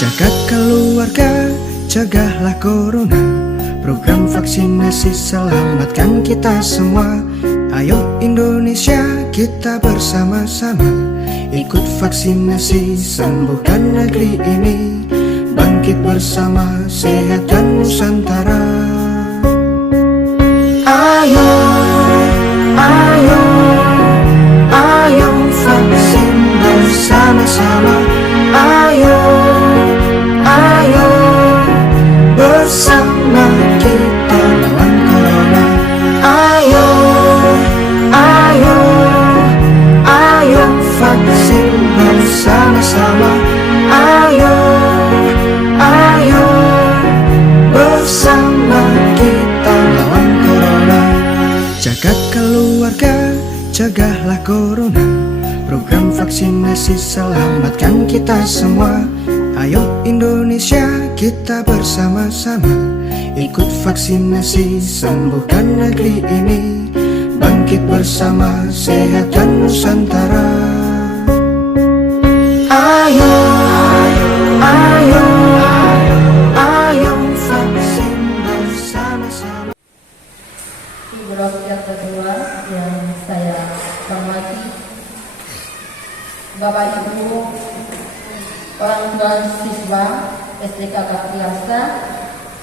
Jaga keluarga, cegahlah corona. Program vaksinasi selamatkan kita semua. Ayo Indonesia, kita bersama-sama ikut vaksinasi, sembuhkan negeri ini. Bangkit bersama, sehatkan Nusantara. Ayo, ayo, ayo vaksin bersama-sama. Ayo, ayo, bersama kita lawan corona. Ayo, ayo, ayo vaksin bersama-sama. Ayo, ayo, bersama kita lawan corona. Jaga keluarga, cegahlah corona. Program vaksinasi selamatkan kita semua. Ayo Indonesia, kita bersama-sama ikut vaksinasi, sembuhkan negeri ini. Bangkit bersama, sehatkan Nusantara. Ayo, ayo, ayo vaksin bersama-sama. Ibu yang kedua yang saya hormati, Bapak Ibu orang tua siswa SDK Kapriasa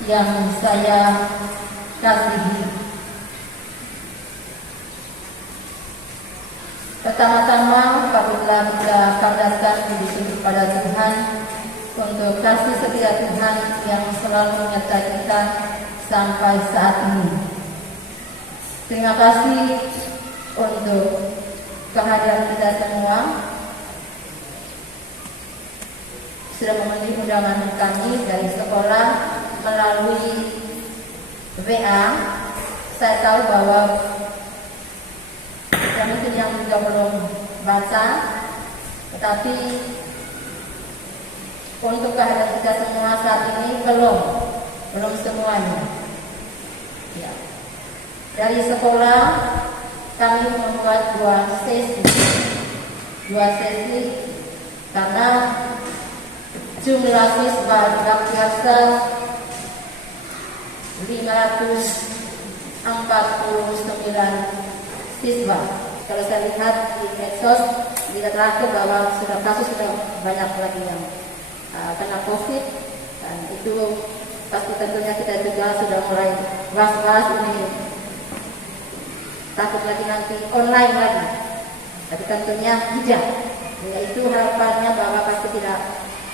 yang saya kasihi. Pertama-tama apabila kita pandatkan puji kepada Tuhan untuk kasih setia Tuhan yang selalu menyertai kita sampai saat ini. Terima kasih untuk kehadiran kita semua sudah memenuhi undangan kami dari sekolah melalui WA. Saya tahu bahwa mungkin yang juga belum baca, tetapi untuk kehadiran kita semua saat ini belum semuanya. Ya. Dari sekolah kami membuat dua sesi karena jumlah siswa di Kapriasa 549 siswa. Kalau saya lihat di medsos, tidak terakhir bahwa kasus sudah banyak lagi yang kena COVID, dan itu pasti tentunya kita juga sudah mulai was-was ini, takut lagi nanti online lagi. Tapi tentunya tidak. Yaitu harapannya bahwa pasti tidak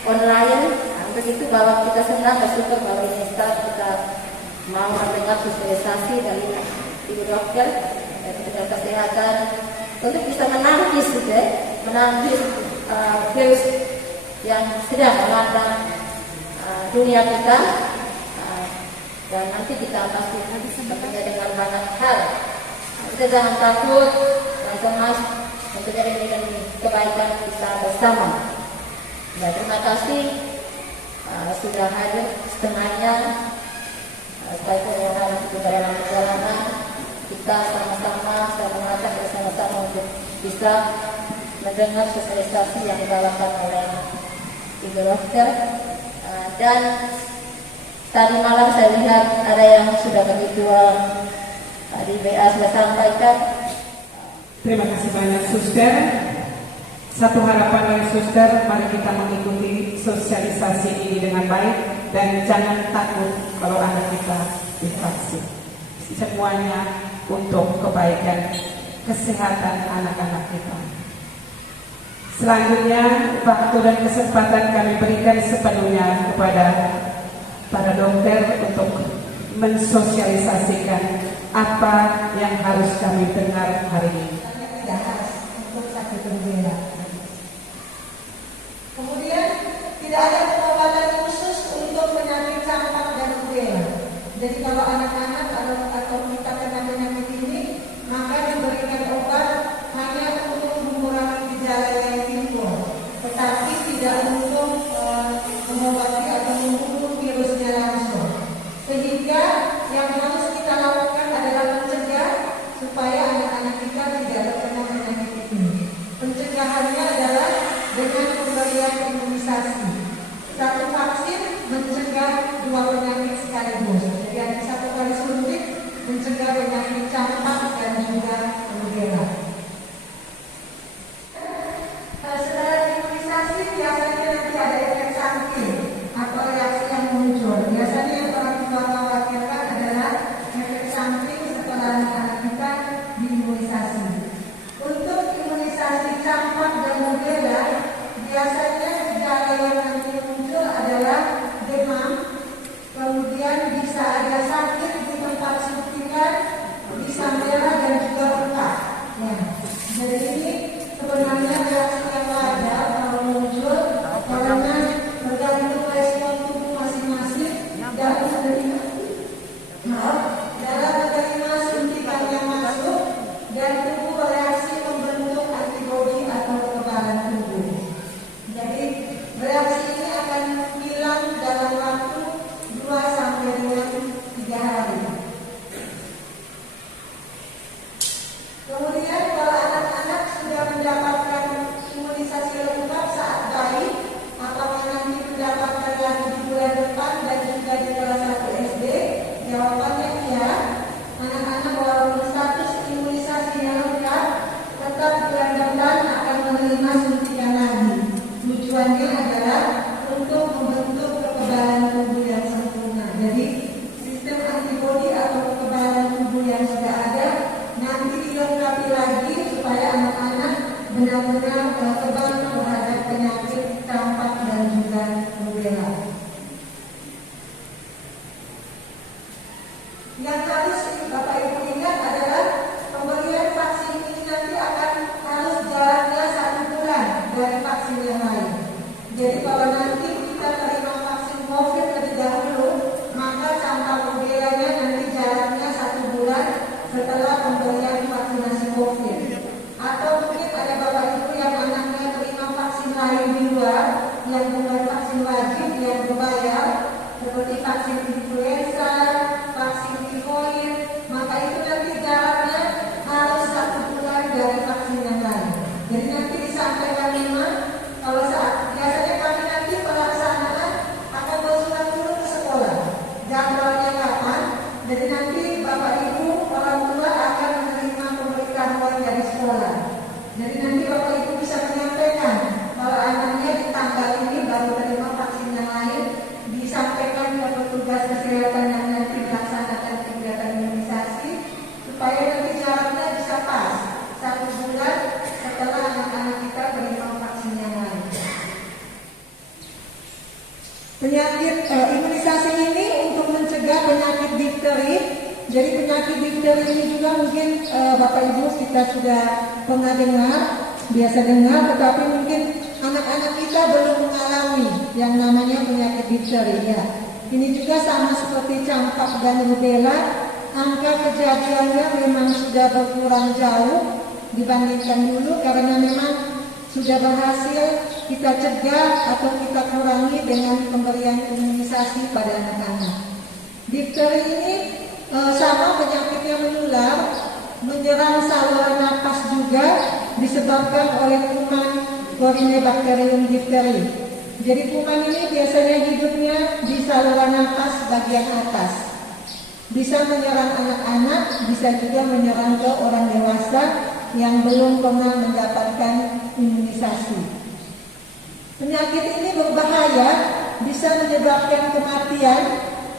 online. Untuk itu bahwa kita senang bersyukur bahwa ini kita mau mendengar sosialisasi dari ibu dokter dan tenaga kesehatan untuk bisa menangkis virus yang sedang melanda dunia kita, dan nanti kita pasti tentunya dengan banyak hal. Kita jangan takut, jangan cemas, tentunya dengan kebaikan kita bersama. Ya, terima kasih sudah hadir setengahnya. Setelah itu kita dalam perjalanan kita sama-sama, saya mengatakan bersama-sama untuk bisa mendengar sosialisasi yang dibawakan oleh ibu dokter. Dan tadi malam saya lihat ada yang sudah begitu di WA sudah sampaikan. Terima kasih banyak Suster. Satu harapan dari Suster, mari kita mengikuti sosialisasi ini dengan baik dan jangan takut kalau anak kita divaksin. Semuanya untuk kebaikan kesehatan anak-anak kita. Selanjutnya, waktu dan kesempatan kami berikan sepenuhnya kepada para dokter untuk mensosialisasikan apa yang harus kami dengar hari ini. Untuk sakit rubella. Kemudian tidak ada pengobatan khusus untuk penyakit campak dan rubella. Jadi kalau anak-anak atau kita kena penyakit ini, maka diberikan obat hanya untuk mengurangi gejala yang timbul, tetapi tidak untuk mengobati atau membunuh virusnya langsung. Sehingga yang harus kita lakukan adalah mencegah supaya anak-anak kita tidak terkena penyakit ini. Pencegahannya adalah dengan pemberian imunisasi. Satu Imunisasi ini untuk mencegah penyakit difteri. Jadi penyakit difteri ini juga mungkin Bapak Ibu kita sudah pernah dengar, biasa dengar, tetapi mungkin anak-anak kita belum mengalami yang namanya penyakit difteri ya. Ini juga sama seperti campak dan rubella, angka kejadiannya memang sudah berkurang jauh dibandingkan dulu karena memang sudah berhasil kita cegah atau kita kurangi dengan pemberian imunisasi pada anak-anak. Difteri ini sama penyakitnya menular, menyerang saluran napas juga disebabkan oleh kuman Corynebacterium diphtheri. Jadi kuman ini biasanya hidupnya di saluran napas bagian atas. Bisa menyerang anak-anak, bisa juga menyerang ke orang dewasa yang belum pernah mendapatkan imunisasi. Penyakit ini berbahaya, bisa menyebabkan kematian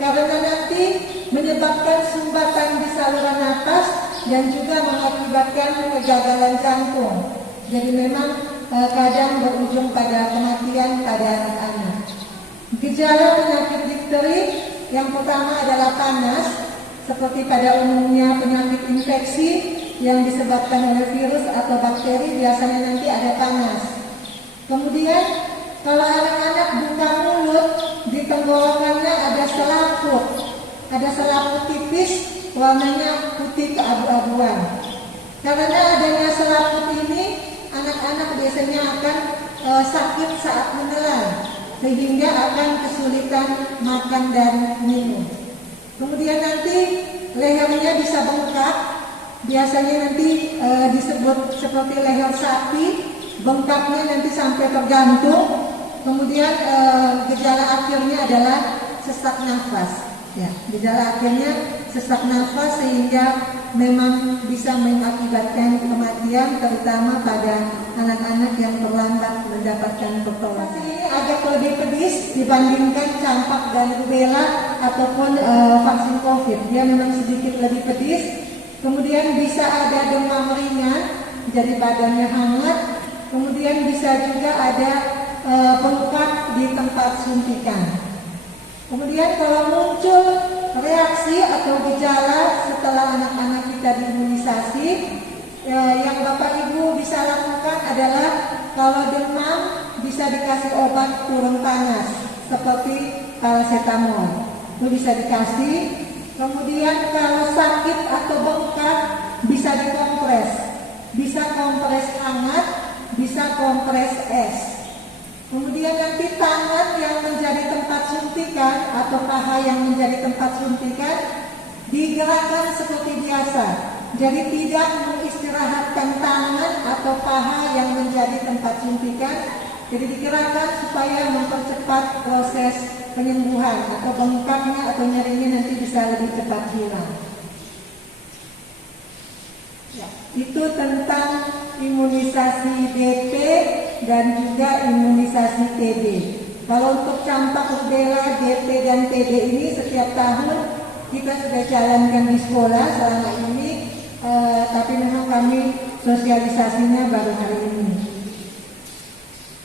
karena nanti menyebabkan sumbatan di saluran napas dan juga mengakibatkan kegagalan jantung. Jadi memang kadang berujung pada kematian pada anak-anak. Gejala penyakit difteri yang pertama adalah panas, seperti pada umumnya penyakit infeksi yang disebabkan oleh virus atau bakteri, biasanya nanti ada panas. Kemudian kalau anak-anak buka mulut, di tenggorokannya ada selaput tipis, warnanya putih keabu-abuan. Karena adanya selaput ini, anak-anak biasanya akan sakit saat menelan, sehingga akan kesulitan makan dan minum. Kemudian nanti lehernya bisa bengkak, biasanya nanti disebut seperti leher sapi, bengkaknya nanti sampai tergantung. Kemudian gejala akhirnya adalah sesak nafas. Ya, gejala akhirnya sesak nafas sehingga memang bisa mengakibatkan kematian, terutama pada anak-anak yang terlambat mendapatkan pertolongan. Ini agak lebih pedis dibandingkan campak dan rubella ataupun vaksin COVID. Dia memang sedikit lebih pedis. Kemudian bisa ada demam ringan, jadi badannya hangat. Kemudian bisa juga ada bengkak di tempat suntikan. Kemudian kalau muncul reaksi atau gejala setelah anak-anak kita diimunisasi, yang Bapak Ibu bisa lakukan adalah kalau demam bisa dikasih obat turun panas seperti paracetamol, itu bisa dikasih. Kemudian kalau sakit atau bengkak bisa dikompres, bisa kompres hangat, bisa kompres es. Kemudian nanti tangan yang menjadi tempat suntikan atau paha yang menjadi tempat suntikan digerakkan seperti biasa. Jadi tidak mengistirahatkan tangan atau paha yang menjadi tempat suntikan. Jadi digerakkan supaya mempercepat proses penyembuhan atau bengkaknya atau nyerinya nanti bisa lebih cepat hilang. Ya, itu tentang imunisasi DP dan juga imunisasi TB. Kalau untuk campak, rubella, DP dan TB ini setiap tahun kita sudah jalankan di sekolah selama ini, tapi memang kami sosialisasinya baru hari ini.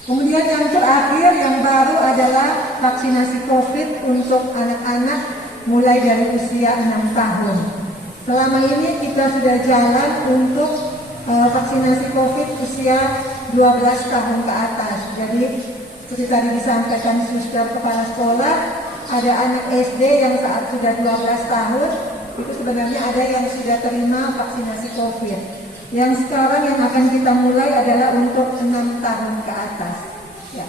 Kemudian yang terakhir yang baru adalah vaksinasi COVID untuk anak-anak mulai dari usia 6 tahun. Selama ini kita sudah jalan untuk vaksinasi COVID usia 12 tahun ke atas. Jadi seperti tadi disampaikan suster kepala sekolah, ada anak SD yang saat sudah 12 tahun, itu sebenarnya ada yang sudah terima vaksinasi COVID. Yang sekarang yang akan kita mulai adalah untuk 6 tahun ke atas. Ya.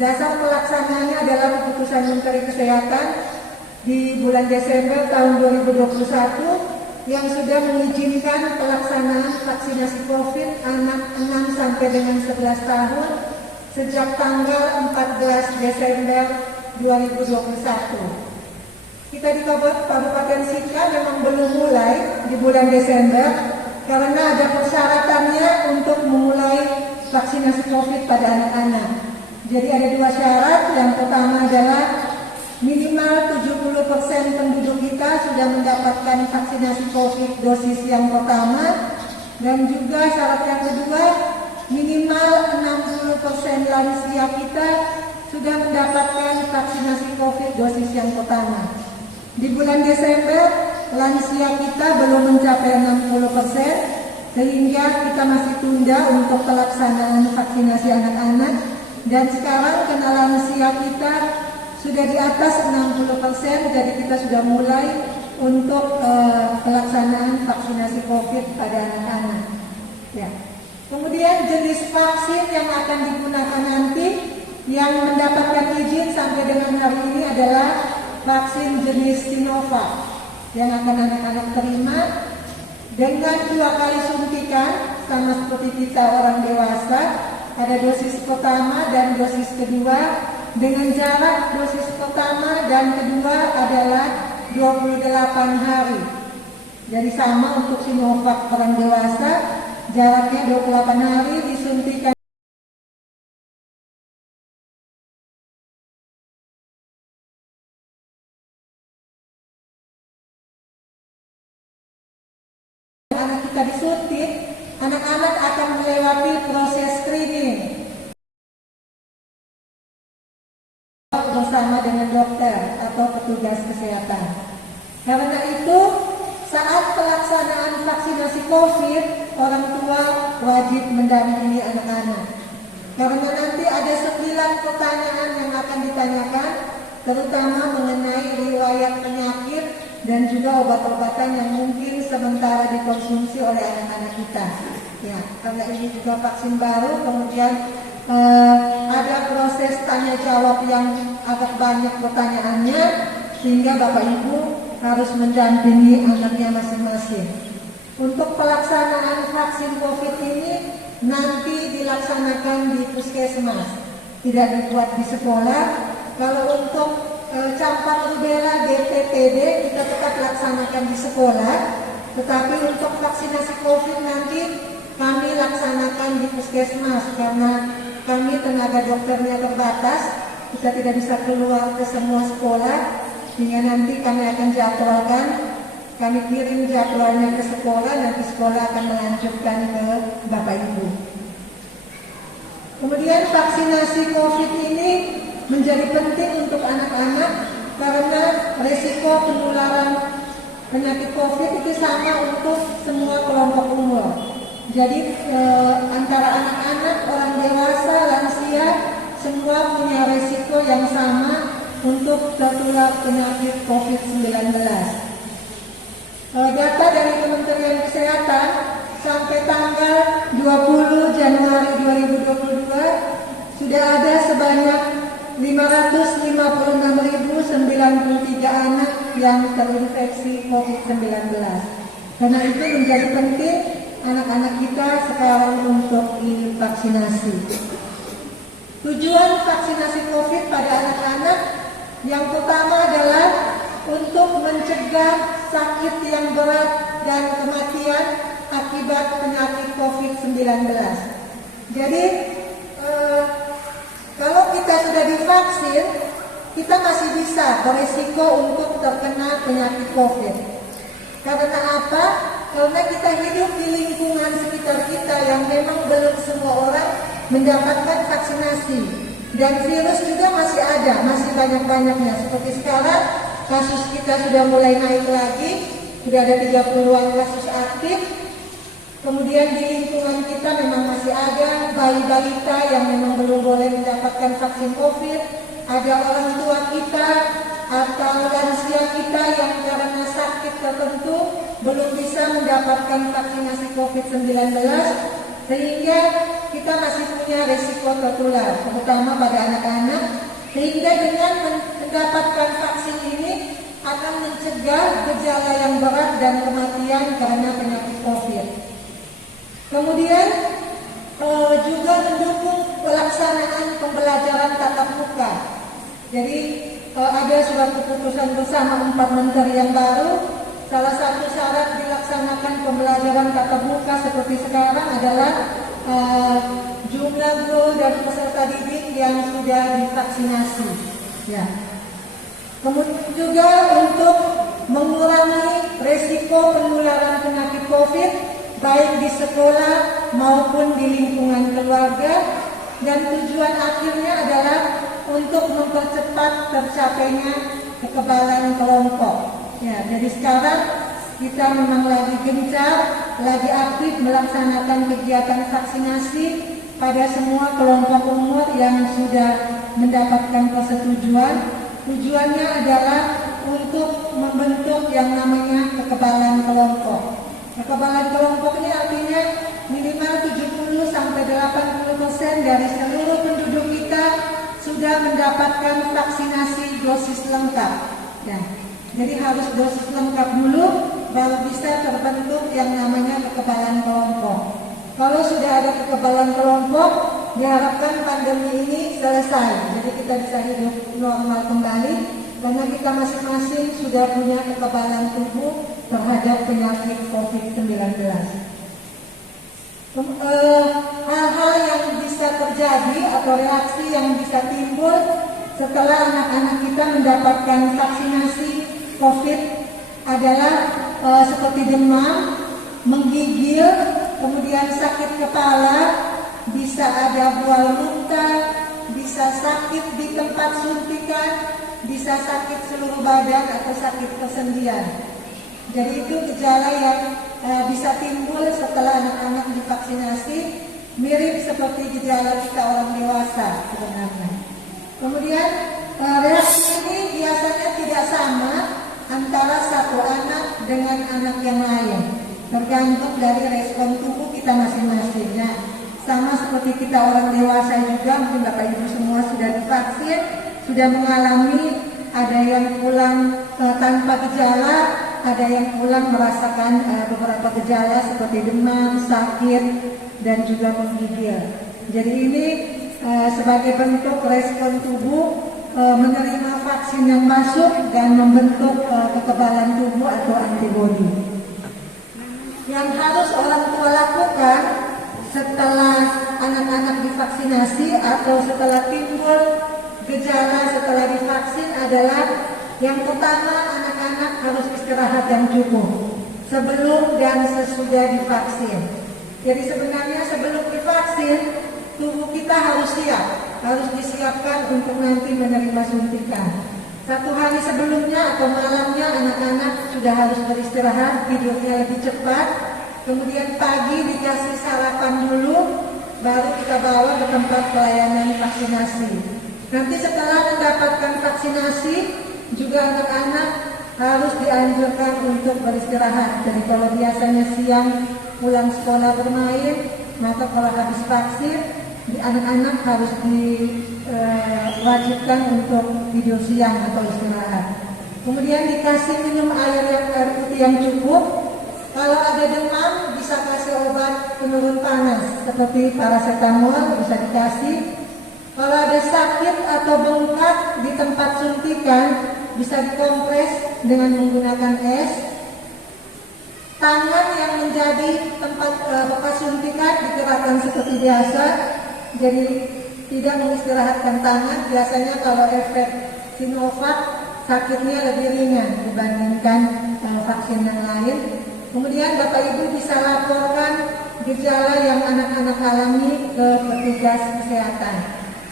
Dasar pelaksanaannya adalah keputusan Menteri Kesehatan di bulan Desember tahun 2021 yang sudah mengizinkan pelaksanaan vaksinasi COVID anak 6 sampai dengan 11 tahun sejak tanggal 14 Desember 2021. Kita di Kabupaten Sika memang belum mulai di bulan Desember karena ada persyaratannya untuk memulai vaksinasi COVID pada anak-anak. Jadi ada 2 syarat. Yang pertama adalah minimal 70% penduduk kita sudah mendapatkan vaksinasi COVID dosis yang pertama, dan juga syarat yang kedua minimal 60% lansia kita sudah mendapatkan vaksinasi dosis yang pertama. Di bulan Desember, lansia kita belum mencapai 60%, sehingga kita masih tunda untuk pelaksanaan vaksinasi anak-anak. Dan sekarang karena lansia kita sudah di atas 60%, jadi kita sudah mulai untuk pelaksanaan vaksinasi COVID pada anak-anak. Ya. Kemudian jenis vaksin yang akan digunakan nanti yang mendapatkan izin sampai dengan hari ini adalah vaksin jenis Sinovac yang akan anak-anak terima dengan 2 kali suntikan sama seperti kita orang dewasa. Ada dosis pertama dan dosis kedua dengan jarak dosis pertama dan kedua adalah 28 hari. Jadi sama untuk Sinovac orang dewasa, jaraknya 28 hari disuntikan. Anak kita disuntik, anak-anak akan melewati proses screening bersama dengan dokter atau petugas kesehatan. Karena itu, saat pelaksanaan vaksinasi COVID, orang tua wajib mendampingi anak-anak. Karena nanti ada 9 pertanyaan yang akan ditanyakan, terutama mengenai riwayat penyakit dan juga obat-obatan yang mungkin sementara dikonsumsi oleh anak-anak kita. Ya, karena ini juga vaksin baru, kemudian ada proses tanya jawab yang agak banyak pertanyaannya, sehingga Bapak Ibu harus mendampingi anaknya masing-masing. Untuk pelaksanaan vaksin COVID ini nanti dilaksanakan di puskesmas, tidak dibuat di sekolah. Kalau untuk campak rubella DPTD kita tetap laksanakan di sekolah, tetapi untuk vaksinasi COVID nanti kami laksanakan di puskesmas karena kami tenaga dokternya terbatas, kita tidak bisa keluar ke semua sekolah, sehingga nanti kami akan jadwalkan, kami kirim jadwalnya ke sekolah, nanti sekolah akan melanjutkan ke Bapak Ibu. Kemudian vaksinasi COVID ini menjadi penting untuk anak-anak karena resiko penularan penyakit COVID itu sama untuk semua kelompok umur. Jadi antara anak-anak, orang dewasa, lansia, semua punya resiko yang sama untuk tertular penyakit COVID-19. Data dari Kementerian Kesehatan sampai tanggal 20 Januari 2022 sudah ada sebanyak 556.093 anak yang terinfeksi COVID-19. Karena itu menjadi penting anak-anak kita sekarang untuk divaksinasi. Tujuan vaksinasi COVID pada anak-anak yang pertama adalah untuk mencegah sakit yang berat dan kematian akibat penyakit COVID-19. Jadi kalau kita sudah divaksin, kita masih bisa beresiko untuk terkena penyakit COVID. Karena apa? Karena kita hidup di lingkungan sekitar kita yang memang belum semua orang mendapatkan vaksinasi. Dan virus juga masih ada, masih banyak-banyaknya. Seperti sekarang, kasus kita sudah mulai naik lagi, sudah ada 30-an kasus aktif. Kemudian di lingkungan kita memang masih ada bayi balita yang memang belum boleh mendapatkan vaksin COVID. Ada orang tua kita atau lansia kita yang karena sakit tertentu belum bisa mendapatkan vaksinasi COVID-19, sehingga kita masih punya resiko tertular, terutama pada anak-anak. Sehingga dengan mendapatkan vaksin ini akan mencegah gejala yang berat dan kematian karena penyakit COVID. Kemudian juga mendukung pelaksanaan pembelajaran tatap muka. Jadi ada surat keputusan bersama 4 menteri yang baru. Salah satu syarat dilaksanakan pembelajaran tatap muka seperti sekarang adalah jumlah guru dan peserta didik yang sudah divaksinasi. Ya. Kemudian juga untuk mengurangi resiko penularan penyakit COVID baik di sekolah maupun di lingkungan keluarga, dan tujuan akhirnya adalah untuk mempercepat tercapainya kekebalan kelompok. Ya, jadi sekarang kita memang lagi gencar, lagi aktif melaksanakan kegiatan vaksinasi pada semua kelompok umur yang sudah mendapatkan persetujuan. Tujuannya adalah untuk membentuk yang namanya kekebalan kelompok. Kekebalan kelompok ini artinya minimal 70-80% dari seluruh penduduk kita sudah mendapatkan vaksinasi dosis lengkap. Nah, jadi harus dosis lengkap dulu baru bisa terbentuk yang namanya kekebalan kelompok. Kalau sudah ada kekebalan kelompok, diharapkan pandemi ini selesai. Jadi kita bisa hidup normal kembali karena kita masing-masing sudah punya kekebalan tubuh terhadap penyakit COVID-19. Hal-hal yang bisa terjadi atau reaksi yang bisa timbul setelah anak-anak kita mendapatkan vaksinasi COVID adalah seperti demam, menggigil, kemudian sakit kepala, bisa ada bual muntah, bisa sakit di tempat suntikan, bisa sakit seluruh badan atau sakit persendian. Jadi itu gejala yang bisa timbul setelah anak-anak divaksinasi, mirip seperti gejala kita orang dewasa sebenarnya. Kemudian reaksi ini biasanya tidak sama antara satu anak dengan anak yang lain, tergantung dari respon tubuh kita masing-masing. Nah, sama seperti kita orang dewasa juga, mungkin Bapak Ibu semua sudah divaksin, sudah mengalami, ada yang pulang tanpa gejala, ada yang pulang merasakan beberapa gejala seperti demam, sakit, dan juga menggigil. Jadi ini sebagai bentuk respon tubuh menerima vaksin yang masuk dan membentuk kekebalan tubuh atau antibodi. Yang harus orang tua lakukan setelah anak-anak divaksinasi atau setelah timbul gejala setelah divaksin adalah yang pertama, anak-anak harus istirahat yang cukup sebelum dan sesudah divaksin. Jadi sebenarnya sebelum divaksin tubuh kita harus siap, harus disiapkan untuk nanti menerima suntikan. Satu hari sebelumnya atau malamnya anak-anak sudah harus beristirahat, tidurnya lebih cepat. Kemudian pagi dikasih sarapan dulu, baru kita bawa ke tempat pelayanan vaksinasi. Nanti setelah mendapatkan vaksinasi, juga anak-anak harus dianjurkan untuk beristirahat. Jadi kalau biasanya siang pulang sekolah bermain, maka kalau habis vaksin, anak-anak harus diwajibkan untuk tidur siang atau istirahat. Kemudian dikasih minum air putih yang cukup. Kalau ada demam bisa kasih obat penurun panas seperti paracetamol bisa dikasih. Kalau ada sakit atau bengkak di tempat suntikan bisa dikompres dengan menggunakan es. Tangan yang menjadi tempat bekas suntikan digerakkan seperti biasa. Jadi tidak mengistirahatkan tangan. Biasanya kalau efek Sinovac sakitnya lebih ringan dibandingkan vaksin yang lain. Kemudian Bapak Ibu bisa laporkan gejala yang anak-anak alami ke petugas kesehatan.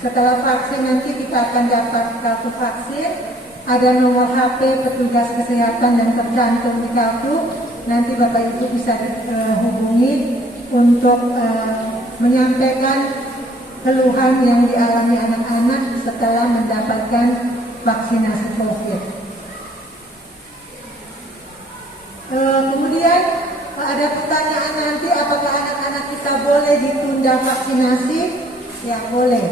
Setelah vaksin nanti kita akan dapat kartu vaksin, ada nomor HP petugas kesehatan yang tercantum di kartu. Nanti Bapak Ibu bisa hubungi untuk menyampaikan keluhan yang dialami anak-anak setelah mendapatkan vaksinasi COVID. Kemudian ada pertanyaan nanti apakah anak-anak kita boleh ditunda vaksinasi? Ya boleh.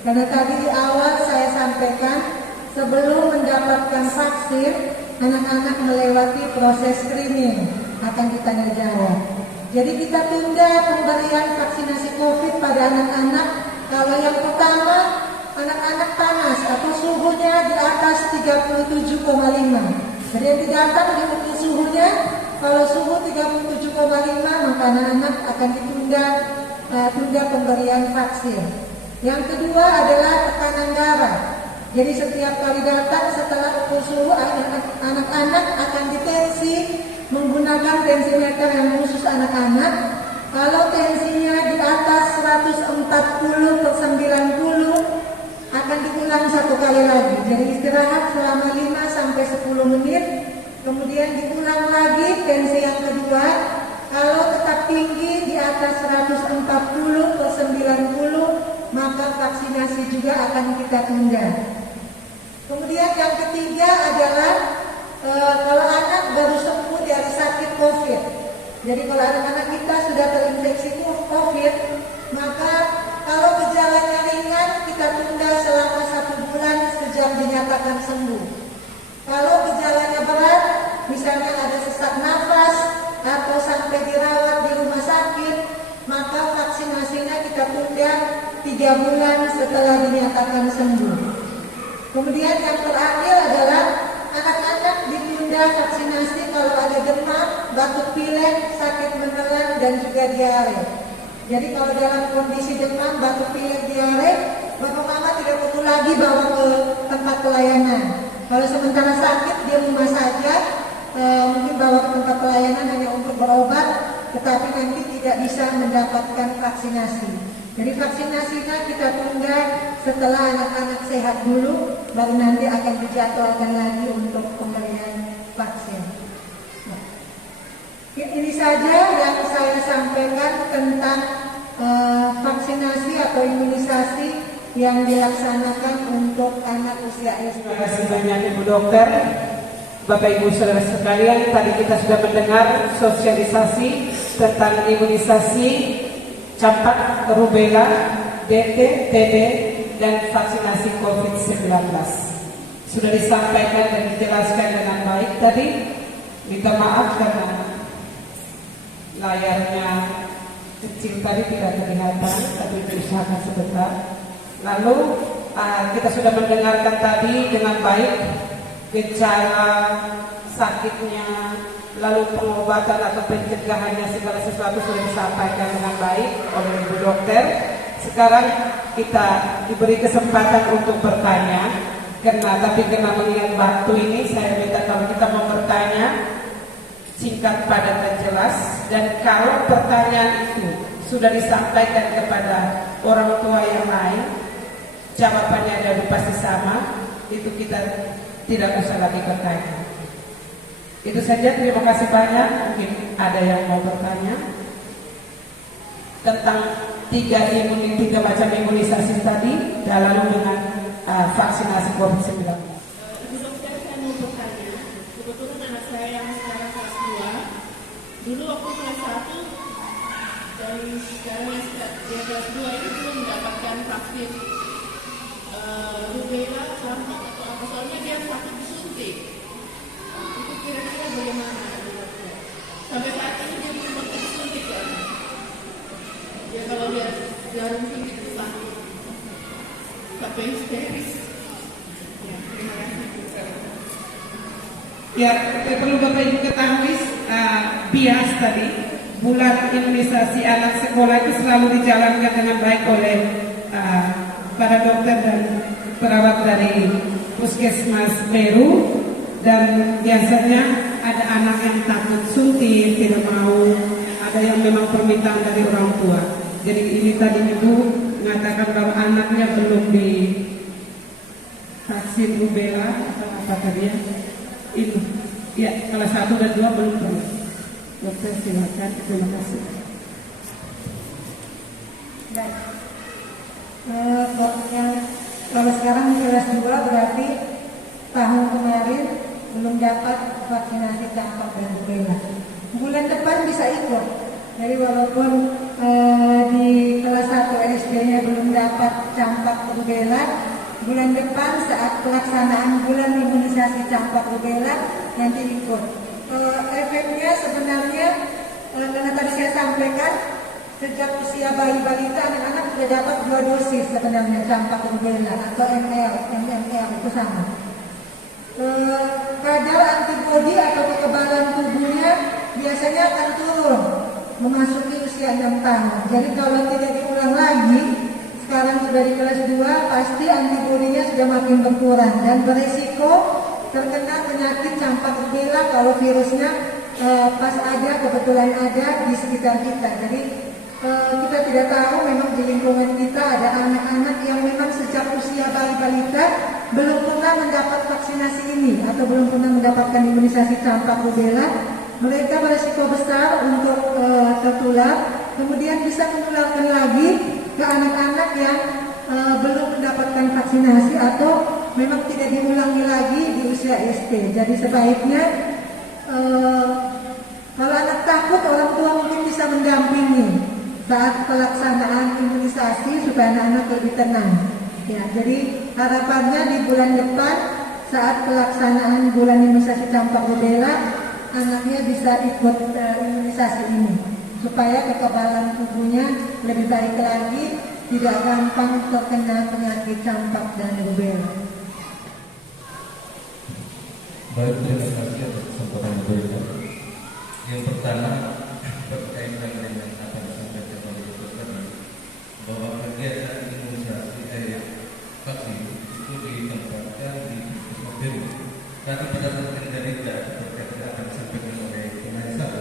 Karena tadi di awal saya sampaikan sebelum mendapatkan vaksin anak-anak melewati proses screening akan ditanya jawab. Jadi kita tunda pemberian vaksinasi COVID pada anak-anak kalau yang pertama anak-anak panas atau suhunya di atas 37,5. Jadi yang datang diukur suhunya, kalau suhu 37,5 maka anak-anak akan tunda pemberian vaksin. Yang kedua adalah tekanan darah. Jadi setiap kali datang setelah ukur suhu anak-anak akan ditensi menggunakan tensimeter yang khusus anak-anak. Kalau tensinya di atas 140/90 akan diulang satu kali lagi. Jadi istirahat selama 5 sampai 10 menit, kemudian diulang lagi tensi yang kedua. Kalau tetap tinggi di atas 140 ke 90, maka vaksinasi juga akan kita tunda. Kemudian yang ketiga adalah kalau anak baru sembuh dari sakit COVID. Jadi kalau anak-anak kita sudah terinfeksi COVID, maka kalau gejalanya ringan kita tunda selama 1 bulan sejak dinyatakan sembuh. Kalau gejalanya berat, misalnya ada sesak nafas atau sampai dirawat di rumah sakit, maka vaksinasinya kita tunda 3 bulan setelah dinyatakan sembuh. Kemudian yang terakhir adalah anak-anak ditunda vaksinasi kalau ada demam, batuk pilek, sakit menelan, dan juga diare. Jadi kalau dalam kondisi demam, batuk pilek, diare, bapak mama tidak perlu lagi bawa ke tempat pelayanan. Kalau sementara sakit di rumah saja, mungkin bawa ke tempat pelayanan hanya untuk berobat, tetapi nanti tidak bisa mendapatkan vaksinasi. Jadi vaksinasinya kita tunda setelah anak-anak sehat dulu, baru nanti akan dijadwalkan lagi untuk pemberian vaksin. Nah, ini saja yang saya sampaikan tentang vaksinasi atau imunisasi yang dilaksanakan untuk anak usia SD. Terima kasih banyak Ibu Dokter. Bapak Ibu Saudara sekalian, tadi kita sudah mendengar sosialisasi tentang imunisasi campak, rubella, DT, TB, dan vaksinasi COVID-19. Sudah disampaikan dan dijelaskan dengan baik tadi. Minta maaf karena layarnya kecil tadi tidak kelihatan, tapi diusahakan sebentar. Lalu kita sudah mendengarkan tadi dengan baik gejala sakitnya, lalu pengobatan atau pencegahannya, segala sesuatu sudah disampaikan dengan baik oleh Ibu Dokter. Sekarang kita diberi kesempatan untuk bertanya, karena mengingat waktu ini, saya minta kalau kita mau bertanya singkat, padat, dan jelas. Dan kalau pertanyaan itu sudah disampaikan kepada orang tua yang lain, jawabannya ada pasti sama, itu kita tidak usah lagi bertanya. Itu saja, terima kasih banyak. Mungkin ada yang mau bertanya tentang tiga macam imunisasi tadi dalam dengan vaksinasi COVID-19. Ibu Dokter, saya mau bertanya. Kebetulan anak saya yang sekarang kelas 2, dulu waktu kelas 1 dan sekarang dia kelas 2 itu belum mendapatkan vaksin rubella, campak atau apa, soalnya dia sakit disuntik. Itu kira-kira bagaimana, Ibu Dokter? Sampai saat ini dia belum pernah disuntik kan? Ya kalau dia jarum suntik itu sakit sampai histeris. Ya, terima kasih. Ya, perlu Bapak Ibu ketahui bias tadi, bulan imunisasi anak sekolah itu selalu dijalankan dengan baik oleh para dokter dan perawat dari Puskesmas Meru, dan biasanya ada anak yang takut suntik, tidak mau, ada yang memang permintaan dari orang tua. Jadi ini tadi Ibu mengatakan bahwa anaknya belum di vaksin rubella atau apa tadi ya? Itu ya, kelas 1 dan 2 belum pernah. Dokter silakan, terima kasih. Baik. Kalau sekarang di kelas 2 berarti tahun kemarin belum dapat vaksinasi campak dan rubella. Bulan depan bisa ikut. Jadi walaupun di kelas 1 SD-nya belum dapat campak rubella, bulan depan saat pelaksanaan bulan imunisasi campak rubella nanti ikut. Efeknya sebenarnya karena tadi saya sampaikan, sejak usia bayi balita anak-anak sudah dapat 2 dosis sebenarnya campak rubella atau MMR itu sama. Kadar antibodi atau kekebalan tubuhnya biasanya akan turun memasuki usia 6 tahun. Jadi kalau tidak diulang lagi, sekarang sudah di kelas 2, pasti antibodinya sudah makin berkurang dan beresiko terkena penyakit campak rubella kalau virusnya pas ada, kebetulan ada di sekitar kita. Jadi kita tidak tahu memang di lingkungan kita ada anak-anak yang memang sejak usia balita belum pernah mendapat vaksinasi ini atau belum pernah mendapatkan imunisasi campak rubella. Mereka berisiko besar untuk tertular, kemudian bisa menularkan lagi ke anak-anak yang belum mendapatkan vaksinasi atau memang tidak diulangi lagi di usia SD. Jadi sebaiknya kalau anak takut, orang tua mungkin bisa mendampingi saat pelaksanaan imunisasi supaya anak-anak lebih tenang. Ya, jadi harapannya di bulan depan saat pelaksanaan bulan imunisasi campak rubella, anaknya bisa ikut imunisasi ini supaya kekebalan tubuhnya lebih baik lagi, tidak gampang terkena penyakit campak dan rubella. Baik, terima kasih atas kesempatan yang diberikan. Yang pertama berkaitan dengan apa yang disampaikan oleh Dr. tadi, bahwa kegiatan imunisasi vaksin itu ditempatkan di mobil. Tadi pada mencerita terkait dengan apa yang disampaikan oleh penasihat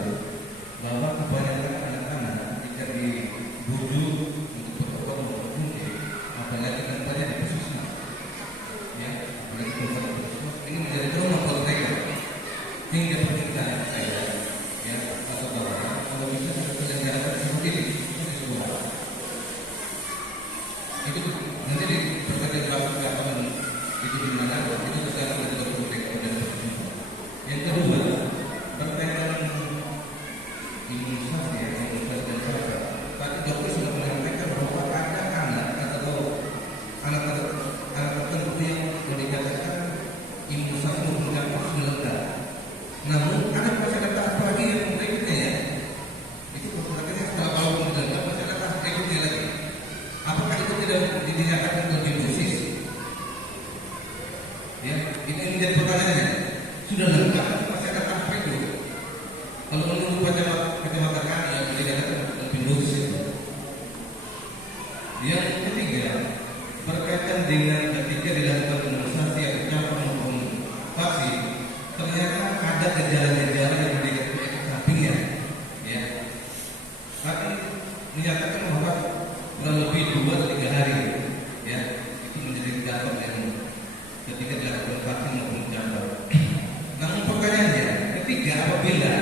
bahwa kebanyakan anak-anak jika dibujuk untuk berkorban mungkin, apalagi tempatnya di puskesmas, ya, apalagi tempat puskesmas ini menjadi trauma kalau mereka hingga permintaan saya, ya, atau kawan kalau bisa ada penyelenggaraan seperti ini itu di sekolah. Itu nanti di berbagai lapangan itu di mana itu tergantung dari dokter mereka dan puskesmas. Yang kedua berkaitan imunisasi dan cara. Tadi dokter sudah menyampaikan bahwa ada anak atau anak tertentu yang dikatakan imunisasi mencapai 9 tahun. Namun ada masyarakat lagi yang berikutnya, ya. Itu masyarakatnya setelah kalau meninggal masyarakat berikutnya lagi. Apakah itu tidak dinyatakan lebih dosis? Ya, ini menjadi pertanyaannya. Sudah lengkap masyarakat apa itu? Kalau menurut kacamata kami yang dikatakan lebih dosis itu. Yang ketiga berkaitan dengan ketika dilakukan imunisasi atau campak maupun vaksin, ternyata ada gejala-gejala yang memberikan efek sampingnya, ya. Tapi menyatakan bahwa kurang lebih 2-3 hari, ya, itu menjadi dampak yang ketika dilakukan vaksin maupun campak. Namun pertanyaannya, ketika apabila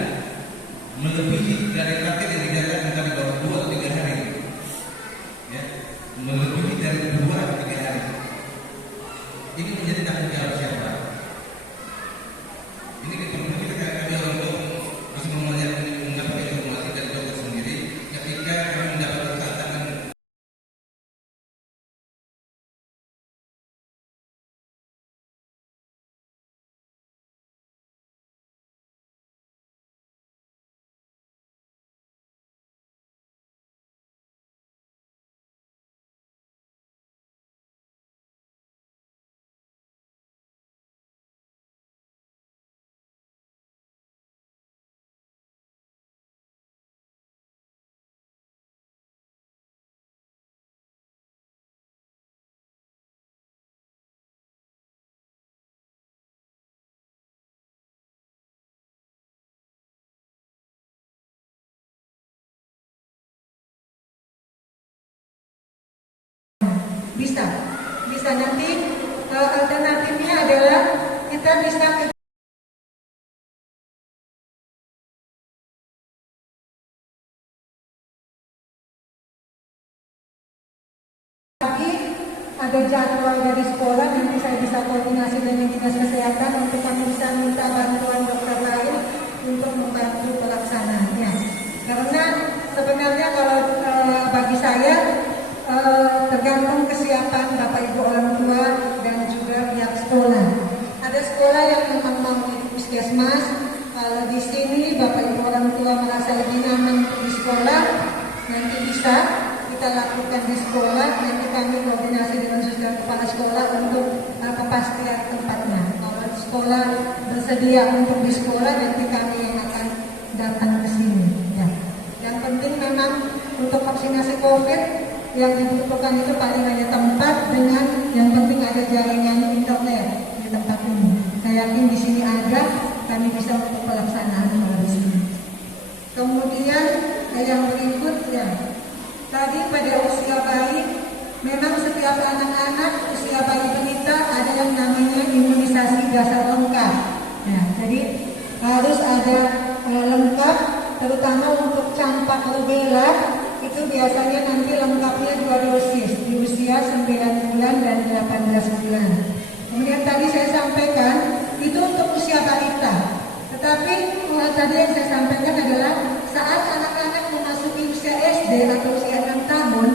melebihi dari target yang dikatakan tadi bahwa 2-3 hari, ya, melebihi dari 2-3 hari, ini menjadi tanggung jawab siapa? Ini kita kami orang tua bisa mendapatkan informasi dari dokter sendiri ketika kami mendapatkan tantangan. Bisa nanti alternatifnya adalah kita bisa lagi ada jadwal dari sekolah, nanti saya bisa koordinasi dengan dinas kesehatan untuk kami bisa minta bantuan dokter lain untuk membantu pelaksanaannya. Karena sebenarnya kalau bagi saya tergantung kesiapan Bapak Ibu orang tua dan juga pihak sekolah. Ada sekolah yang memang mau di puskesmas. Kalau di sini Bapak Ibu orang tua merasa lebih nyaman di sekolah, nanti bisa kita lakukan di sekolah. Nanti kami koordinasi dengan suster kepala sekolah untuk kepastian tempatnya. Kalau sekolah bersedia untuk di sekolah, nanti kami yang akan datang ke sini. Ya. Yang penting memang untuk vaksinasi COVID yang dibutuhkan itu paling hanya tempat dengan yang penting ada jaringan internet di tempat ini. Saya yakin di sini ada, kami bisa untuk pelaksanaan di sini. Kemudian yang berikut ya, tadi pada usia bayi, memang setiap anak-anak usia bayi balita ada yang namanya imunisasi dasar lengkap. Nah, jadi harus ada lengkap, terutama untuk campak rubella itu biasanya nanti lengkapnya 2 dosis di usia 9 bulan dan 18 bulan. Kemudian tadi saya sampaikan itu untuk usia balita. Tetapi tadi yang saya sampaikan adalah saat anak-anak memasuki usia SD atau usia 6 tahun,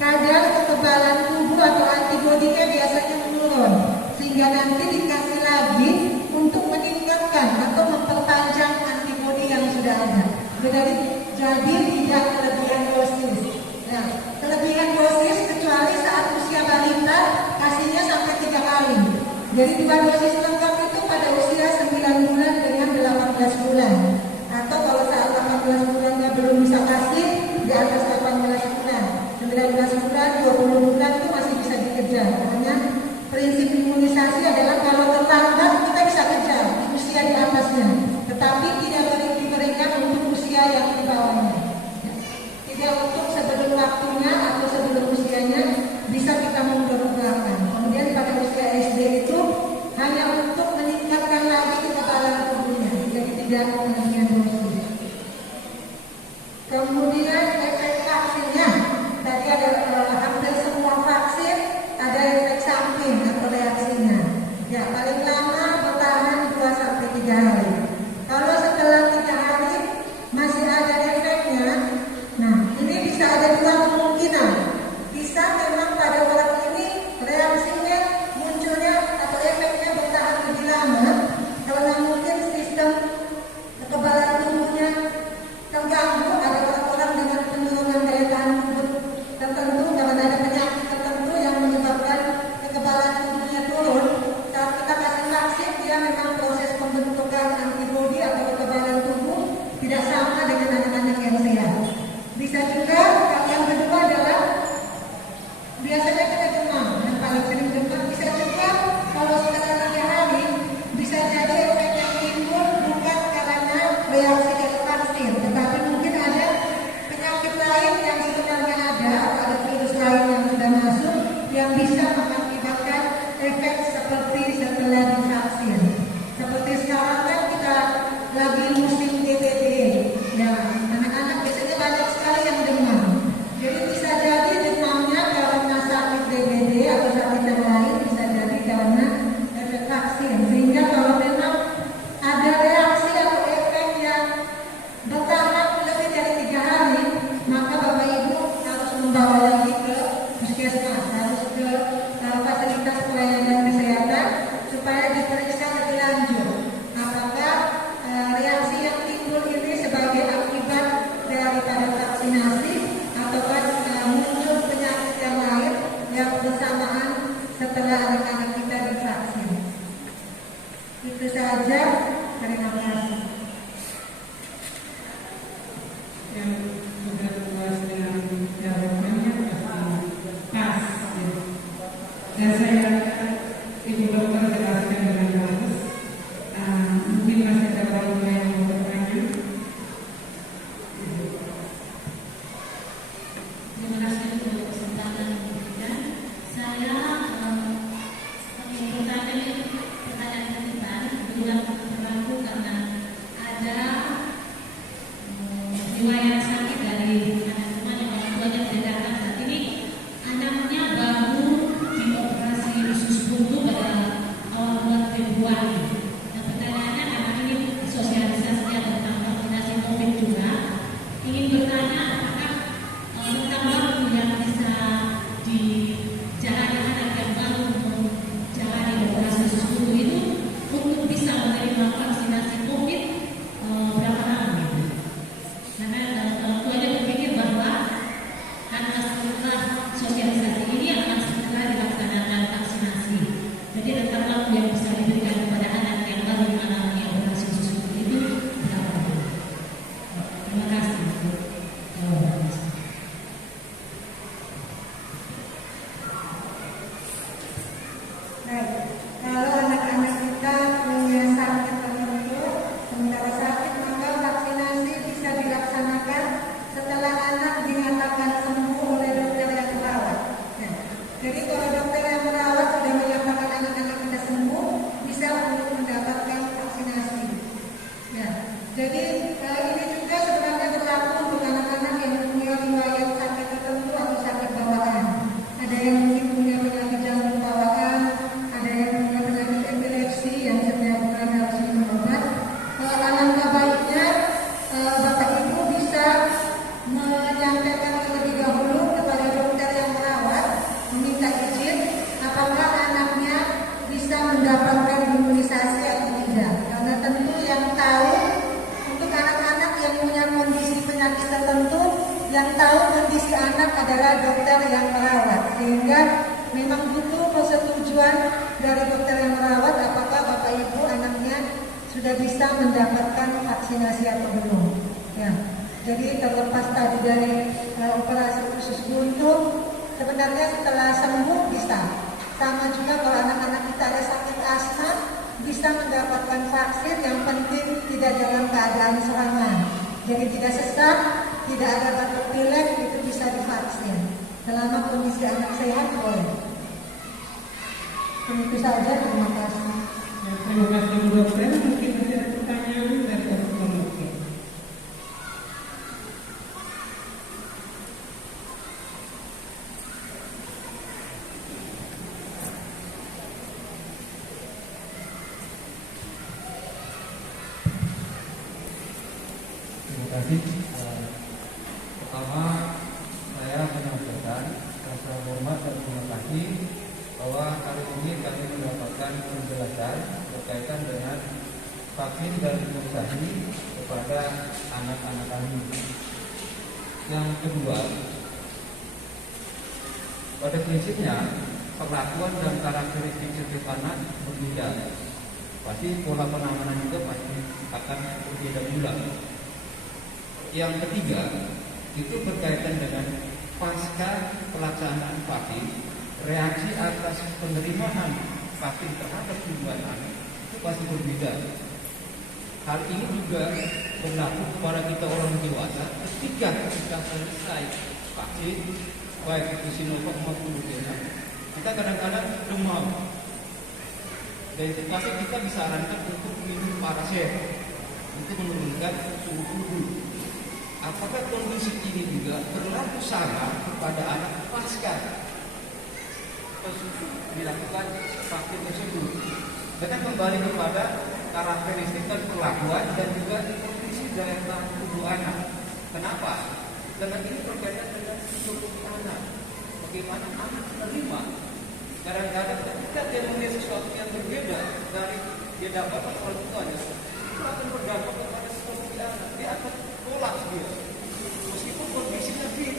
kadar kekebalan tubuh atau antibodinya biasanya menurun, sehingga nanti dikasih lagi untuk meningkatkan atau memperpanjang antibodi yang sudah ada. Jadi tidak kelebihan dosis. Nah, kelebihan dosis kecuali saat usia balita kasihnya sampai 3 kali. Jadi 2 dosis lengkap itu pada usia 9 bulan dengan 18 bulan. Atau kalau saat 18 bulannya belum bisa kasih, di atas 18 bulan. 19 bulan, 20 bulan itu masih bisa dikejar. Karena prinsip imunisasi adalah kalau terlambat kita bisa kejar di usia di atasnya. Tetapi tidak diberikan untuk usia yang di bawahnya. Tidak untuk sebelum waktunya atau sebelum usianya bisa kita mundur-mundurkan. Kemudian pada usia SD itu hanya untuk meningkatkan lagi kekebalan tubuhnya. Jadi tidak kelebihan dosis. Kemudian efek vaksinnya, tadi ada hampir semua vaksin ada efek samping atau reaksinya. Ya, paling lama bertahan 2-3 hari. Kalau setelah 3 hari masih ada efeknya, nah ini bisa ada 2 kemungkinan. Bisa memang pada orang ini reaksinya munculnya atau efeknya bertahan lebih lama karena mungkin sistem kekebalan tubuhnya terganggu. Ada orang-orang dengan penurunan daya tahan tubuh tertentu karena ada penyakit tertentu yang menyebabkan kekebalan tubuhnya turun. Saat kita kasih vaksin, dia memang proses pembentukan antibodi atau kekebalan tubuh tidak sama dengan anak-anak yang sehat. Bisa juga yang kedua adalah biasanya kita demam, yang paling sering demam. Bisa juga kalau setelah 3 hari bisa jadi efek yang timbul bukan karena reaksi dari vaksin, tetapi mungkin ada penyakit lain yang sebenarnya ada virus lain yang sudah masuk yang bisa mengakibatkan efek seperti setelah divaksin. Seperti sekarang kan kita lagi musim DBD, ya anak-anak biasanya banyak sekali yang demam. Jadi bisa jadi demamnya karena sakit DBD atau sakit yang lain, bisa jadi karena efek vaksin. Sehingga kalau memang ada reaksi atau efek yang bertahan lebih dari 3 hari, maka Bapak Ibu harus membawa lagi ke puskesmas, harus ke fasilitas pelayanan kesehatan supaya diperiksa lebih lanjut apakah reaksi yang timbul ini sebagai akibat daripada vaksinasi ataukah muncul penyakit yang lain yang bersamaan setelah anak-anak kita divaksin. Itu saja. Terima kasih. Yang sudah puas dengan jawabannya pasti pas. Dan saya Ibu Dokter jelaskan dengan bagus. Mungkin masih ada orang yang mau bertanya. Terima kasih untuk kesempatan yang diberikan. Saya ingin bertanya pertanyaan ketiga berulang berlaku karena ada riwayat sakit dari anak teman yang orang tuanya tidak datang saat ini. Anaknya baru dioperasi usus buntu pada awal bulan Februari. Nah, pertanyaannya karena ini sosialisasinya tentang vaksinasi COVID juga, ingin bertanya apakah tentang waktu yang bisa dijalani anak yang baru menjalani operasi usus buntu itu untuk bisa menerima vaksinasi COVID berapa lama? Karena orang tuanya berpikir bahwa karena setelah sosialisasi ini akan segera dilaksanakan vaksinasi. Jadi tentang waktu yang bisa diberikan kepada anak Jadi ini juga sebenarnya berlaku untuk anak-anak yang punya riwayat sakit tertentu atau sakit bawaan. Ada yang mungkin punya penyakit jantung bawaan, ada yang punya penyakit epilepsi yang setiap bulan harus minum obat. Alangkah baiknya Bapak Ibu bisa menyampaikan terlebih dahulu kepada dokter yang merawat, meminta izin apakah anaknya bisa mendapatkan imunisasi atau tidak. Karena tentu yang tahu untuk anak-anak yang punya kondisi penyakit tertentu, yang tahu kondisi anak adalah dokter yang merawat. Sehingga memang butuh persetujuan dari dokter yang merawat apakah Bapak Ibu anaknya sudah bisa mendapatkan vaksinasi atau belum. Ya. Jadi terlepas tadi dari operasi usus buntu, sebenarnya setelah sembuh bisa. Sama juga kalau anak-anak kita ada sakit asma, bisa mendapatkan vaksin, yang penting tidak dalam keadaan serangan. Jadi tidak sesak, tidak ada batuk pilek, itu bisa divaksin. Selama kondisi anak sehat boleh. Itu saja, terima kasih. Terima kasih Bu Dokter. Mungkin ada pertanyaan dari teman-teman. Terima kasih. Pertama, saya menyampaikan rasa hormat dan terima kasih bahwa hari ini kami mendapatkan penjelasan berkaitan dengan vaksin dan imunisasi kepada anak-anak kami. Yang kedua, pada prinsipnya perlakuan dan karakteristik setiap anak berbeda. Pasti pola penanganan juga pasti akan berbeda pula. Yang ketiga, itu berkaitan dengan pasca pelaksanaan vaksin, reaksi atas penerimaan vaksin terhadap tubuh anak itu pasti berbeda. Hal ini juga berlaku kepada kita orang dewasa ketika selesai vaksin, baik itu Sinovac maupun Moderna, kita kadang-kadang demam. Dan itu pasti kita disarankan untuk minum paraset untuk menurunkan suhu tubuh. Apakah kondisi ini juga berlaku sama kepada anak pasca dilakukan vaksin tersebut? Kita kembali kepada karakteristik dan perlakuan dan juga kondisi daya tahan tubuh anak. Kenapa? Karena ini berkaitan dengan psikologi anak. Bagaimana anak menerima? Kadang-kadang ketika dia melihat sesuatu yang berbeda dari dia dapatkan oleh tuanya, itu akan berdampak kepada psikologi anak. Dia akan tolak dia, meskipun kondisinya fit.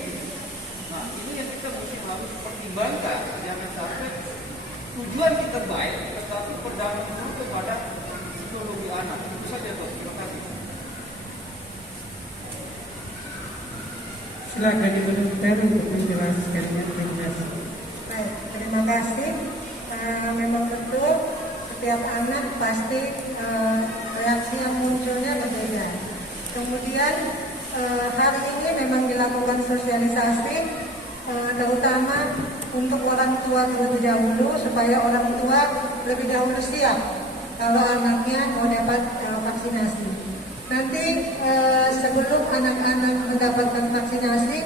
Nah, ini yang kita mesti harus pertimbangkan. Jangan sampai tujuan kita baik, tetapi berdampak dulu kepada psikologi anak. Itu saja, Dok. Terima kasih. Silakan Ibu Dokter untuk menjelaskannya. Terima kasih. Baik, terima kasih. Memang betul setiap anak pasti reaksi yang munculnya berbeda. Kemudian hari ini memang dilakukan sosialisasi terutama untuk orang tua terlebih dahulu supaya orang tua lebih dahulu siap kalau anaknya mau dapat vaksinasi. Nanti sebelum anak-anak mendapatkan vaksinasi,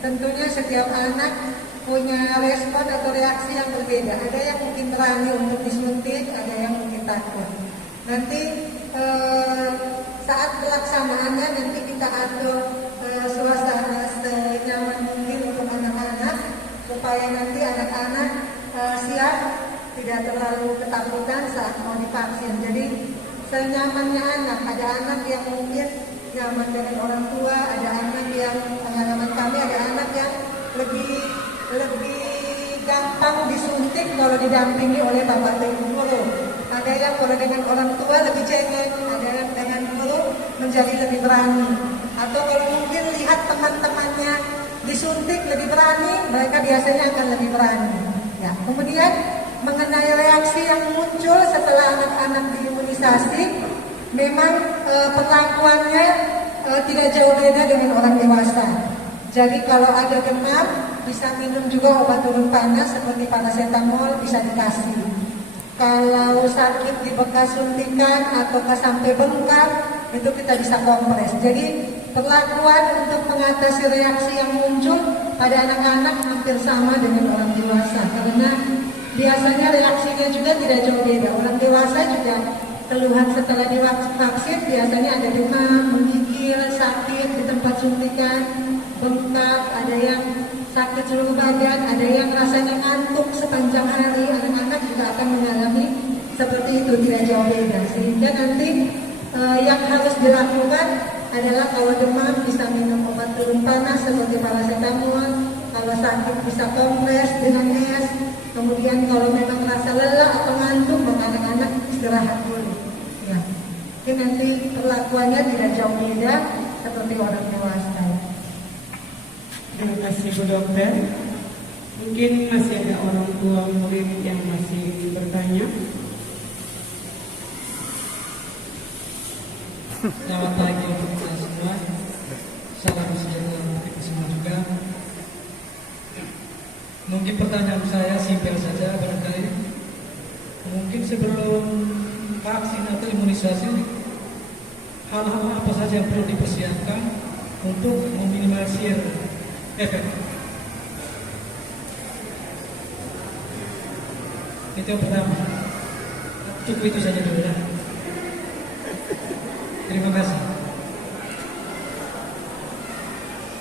tentunya setiap anak punya respon atau reaksi yang berbeda. Ada yang mungkin berani untuk disuntik, ada yang mungkin takut. Nanti saat pelaksanaannya nanti kita atur suasana senyaman mungkin untuk anak-anak supaya nanti anak-anak siap, tidak terlalu ketakutan saat mau divaksin. Jadi senyamannya anak. Ada anak yang mungkin nyaman dengan orang tua, ada anak yang pengalaman kami ada anak yang lebih gampang disuntik kalau didampingi oleh bapak dan guru. Ada yang kalau dengan orang tua lebih cengeng, ada yang dengan guru menjadi lebih berani. Atau kalau mungkin lihat teman-temannya disuntik lebih berani, mereka biasanya akan lebih berani. Ya, kemudian mengenai reaksi yang muncul setelah anak-anak diimunisasi, memang perlakuannya tidak jauh beda dengan orang dewasa. Jadi kalau ada demam, bisa minum juga obat turun panas seperti paracetamol, bisa dikasih. Kalau sakit di bekas suntikan atau sampai bengkak, itu kita bisa kompres. Jadi perlakuan untuk mengatasi reaksi yang muncul pada anak-anak hampir sama dengan orang dewasa, karena biasanya reaksinya juga tidak jauh beda. Orang dewasa juga keluhan setelah divaksin biasanya ada demam, menggigil, sakit di tempat suntikan, bengkak, ada yang sakit seluruh badan, ada yang rasanya ngantuk sepanjang hari. Anak-anak juga akan mengalami seperti itu, tidak jauh beda. Sehingga nanti yang harus dilakukan adalah kalau demam bisa minum obat turun panas seperti paracetamol, kalau sakit bisa kompres dengan es. Kemudian kalau memang merasa lelah atau ngantuk, maka anak-anak istirahat dulu. Ya, mungkin nanti perlakuannya tidak jauh beda seperti orang dewasa. Terima kasih Bu Dokter. Mungkin masih ada orang tua murid yang masih bertanya. Selamat pagi untuk kita semua. Salam sejahtera untuk kita semua juga. Mungkin pertanyaan saya simpel saja barangkali. Mungkin sebelum vaksin atau imunisasi, hal-hal apa saja yang perlu dipersiapkan untuk meminimalisir efek? Itu yang pertama. Cukup itu saja dulu ya. Terima kasih.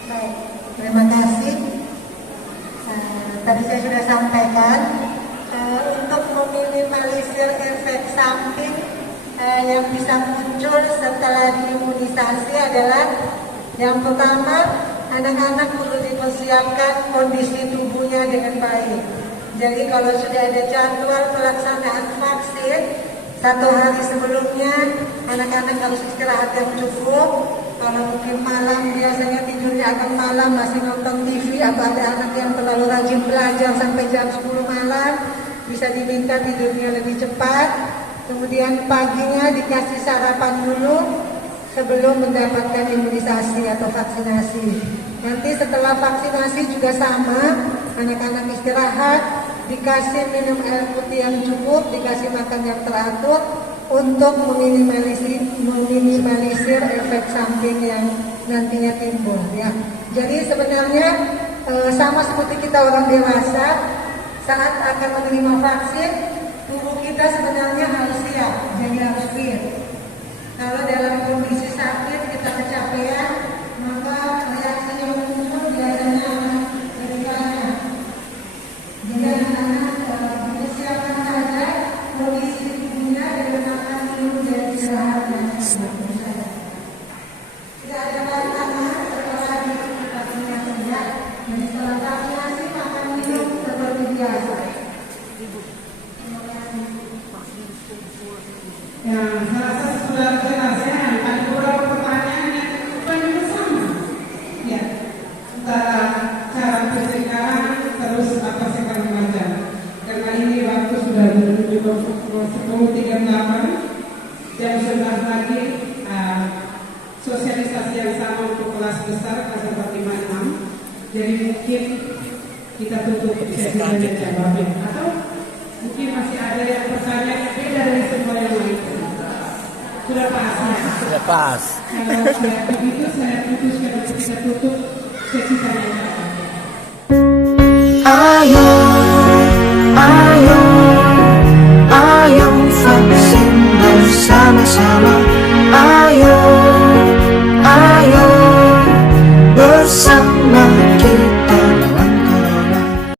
Baik, terima kasih. Tadi saya sudah sampaikan untuk meminimalisir efek samping yang bisa muncul setelah diimunisasi adalah yang pertama, anak-anak perlu dipersiapkan kondisi tubuhnya dengan baik. Jadi kalau sudah ada jadwal pelaksanaan vaksin, 1 hari sebelumnya anak-anak harus istirahat yang cukup. Kalau mungkin malam biasanya tidurnya agak malam, masih nonton TV, atau ada anak yang terlalu rajin belajar sampai jam 10 malam, bisa diminta tidurnya lebih cepat. Kemudian paginya dikasih sarapan dulu sebelum mendapatkan imunisasi atau vaksinasi. Nanti setelah vaksinasi juga sama, anak-anak istirahat, dikasih minum air putih yang cukup, dikasih makan yang teratur untuk meminimalisir efek samping yang nantinya timbul. Ya. Jadi sebenarnya sama seperti kita orang dewasa, saat akan menerima vaksin, tubuh kita sebenarnya harus siap, jadi harus fit. Kalau dalam kondisi sakit kita kecapean, maka reaksi yang muncul biasanya lebih banyak. Jadi anak-anak disiapkan saja kondisi tubuhnya dengan makan minum dan istirahat yang cukup saja. Tidak ada tantangan setelah divaksinasi ya. Jadi setelah vaksinasi makan minum seperti biasa. Ya, saya rasa sudah jelas ya. Ada beberapa pertanyaan yang juga sama. Ya, antara cara pencegahan terus apa segala macam. Karena ini waktu sudah menuju 10.38, jam 11 lagi. Sosialisasi yang sama untuk kelas besar, kelas 456. Jadi mungkin kita tutup sesi tanya jawab, atau mungkin masih ada yang bertanya beda dari semua yang lain. Sudah pas ya? Sudah pas. Kalau sudah begitu saya putuskan untuk kita tutup